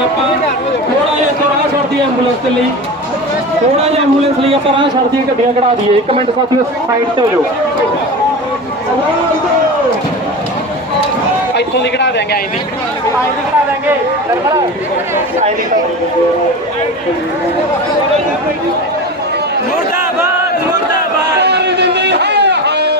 ਆਪਾਂ ਥੋੜਾ ਜਿਹਾ ਐਂਬੂਲੈਂਸ ਲਈ। ਥੋੜਾ ਜਿਹਾ ਐਂਬੂਲੈਂਸ ਲਈ ਆਪਾਂ ਰਾਹ ਛੱਡ ਦਈਏ ਗੱਡੀਆਂ ਕਢਾ ਦਈਏ। ਇੱਕ ਮਿੰਟ ਸਾਥੀਓ ਸਾਈਡ ਤੇ ਹੋ ਜਾਓ। ਇੱਥੋਂ ਦੀ ਕਢਾ ਦਿਆਂਗੇ ਆਈ ਦੀ ਆਈ ਦੀ ਕਢਾ ਨਰਮਲ ਆਈ ਦੀ ਮੁਰਦਾਬਾਦ ਮੁਰਦਾਬਾਦ ਹਾਏ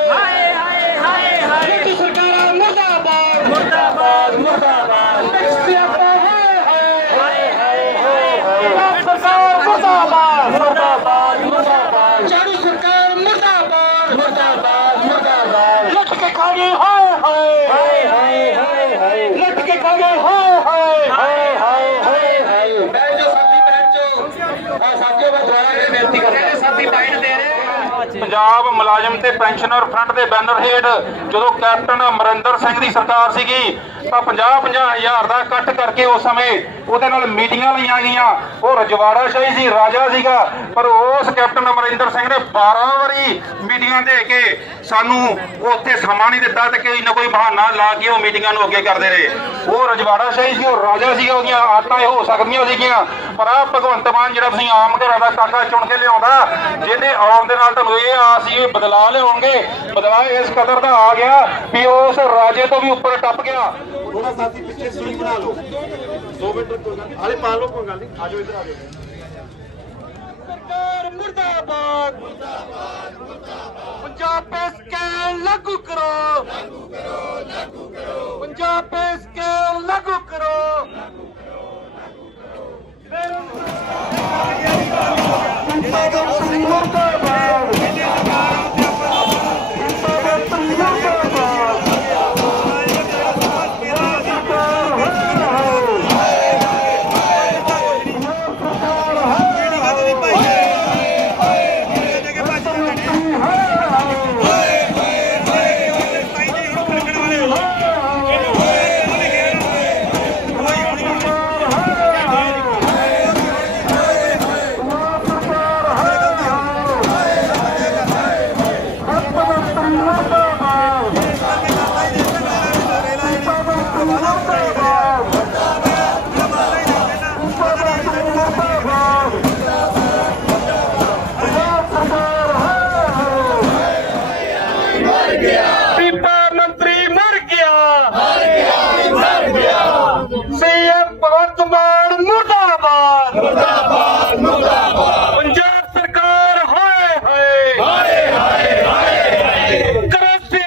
ਹਾਏ ਹਾਏ ਹਾਏ ਸਰਕਾਰਾਂ ਮੁਰਦਾਬਾਦ ਮੁਰਦਾਬਾਦ ਮੁਰਦਾਬਾਦ ਸਿਆਪਾ ਹਾਏ ਹਾਏ ਹਾਏ ਹਾਏ ਹਾਏ ਹਾਏ ਸਰਕਾਰ ਮੁਰਦਾਬਾਦ ਮੁਰਦਾਬਾਦ ਮੁਰਦਾਬਾਦ। ਝਾੜੂ ਸਰਕਾਰ ਮੁਰਦਾਬਾਦ। ਮੁਰਦਾਬਾਦ ਮੁਰਦਾਬਾਦ। ਲੁੱਟ ਕੇ ਖਾ ਗਏ ਹਾਏ ਹਾਏ। ਹਾਏ ਹਾਏ ਹਾਏ ਹਾਏ। ਲੁੱਟ ਕੇ ਖਾ ਗਏ ਹਾਏ ਹਾਏ ਹਾਏ ਹਾਏ ਹਾਏ ਹਾਏ। ਬੈਠ ਜਾਓ ਸਾਥੀ ਬੈਠ। ਜਾਓ ਆ ਸਾਥੀਓ ਮੈਂ ਦੁਆਰਾ ਇਹ ਬੇਨਤੀ ਕਰਦਾ। ਸਾਥੀ ਬਾਈਟ ਦੇ ਰਹੇ ਪੰਜਾਬ ਮੁਲਾਜ਼ਮ ਤੇ ਪੈਨਸ਼ਨਰ ਫਰੰਟ ਦੇ ਬੈਨਰ ਹੇਠ ਜਦੋਂ ਕੈਪਟਨ ਅਮਰਿੰਦਰ ਸਿੰਘ ਦੀ ਸਰਕਾਰ ਸੀਗੀ ਤਾਂ 50 50 ਹਜ਼ਾਰ ਦਾ ਇਕੱਠ ਕਰਕੇ ਉਸ ਸਮੇਂ ਉਹਦੇ ਨਾਲ ਮੀਟਿੰਗਾਂ ਲਈਆਂ ਗਈਆਂ। ਉਹ ਰਜਵਾੜਾ ਸ਼ਾਹੀ ਸੀ, ਰਾਜਾ ਸੀਗਾ। ਪਰ ਉਸ ਕੈਪਟਨ ਅਮਰਿੰਦਰ ਸਿੰਘ ਨੇ 12 ਵਾਰੀ ਮੀਟਿੰਗਾਂ ਦੇ ਕੇ ਸਾਨੂੰ ਉੱਥੇ ਸਮਾਂ ਨਹੀਂ ਦਿੱਤਾ ਤੇ ਕੋਈ ਨਾ ਕੋਈ ਬਹਾਨਾ ਲਾ ਕੇ ਉਹ ਮੀਟਿੰਗਾਂ ਨੂੰ ਅੱਗੇ ਕਰਦੇ ਰਹੇ। ਉਹ ਰਜਵਾੜਾ ਸ਼ਾਹੀ ਸੀ, ਉਹ ਰਾਜਾ ਸੀਗਾ, ਉਹਦੀਆਂ ਆਦਤਾਂ ਇਹ ਹੋ ਸਕਦੀਆਂ ਸੀਗੀਆਂ। ਪਰ ਆ ਭਗਵੰਤ ਮਾਨ ਜਿਹੜਾ ਤੁਸੀਂ ਆਮ ਘਰਾਂ ਦਾ ਕਾਕਾ ਚੁਣ ਕੇ ਲਿਆਉਂਦਾ, ਜਿਹਦੇ ਆਉਣ ਦੇ ਨਾਲ ਤੁਹਾਨੂੰ ਇਹ ਆਸ ਸੀ ਵੀ ਬਦਲਾਅ ਲਿਆਉਣਗੇ। ਬਦਲਾਅ ਇਸ ਕਦਰ ਦਾ ਆ ਗਿਆ ਵੀ ਉਸ ਰਾਜੇ ਤੋਂ ਵੀ ਉੱਪਰ ਟੱਪ ਗਿਆ। ਥੋੜਾ ਸਾਥੀ ਪਿੱਛੇ ਸੀਟ ਬਣਾ ਲਓ। 2 ਮਿੰਟ ਹਾਲੇ ਪਾ ਲਓ, ਕੋਈ ਗੱਲ ਨਹੀਂ ਆਜੋ ਇੱਧਰ ਆਜੋ ਸਰਕਾਰ ਮੁਰਦਾਬਾਦ। ਮੁਰਦਾਬਾਦ ਮੁਰਦਾਬਾਦ ਪੰਜਾਬ ਪੇ ਸਕੈਨ ਲਾਗੂ ਕਰੋ। ਲਾਗੂ ਕਰੋ ਲਾਗੂ ਕਰੋ ਪੰਜਾਬ ਪੇ ਮੰਤਰੀ ਮਰ ਗਿਆ ਮਰ ਗਿਆ ਮਰ ਗਿਆ ਸੀਐਮ ਭਗਵੰਤ ਮਾਨ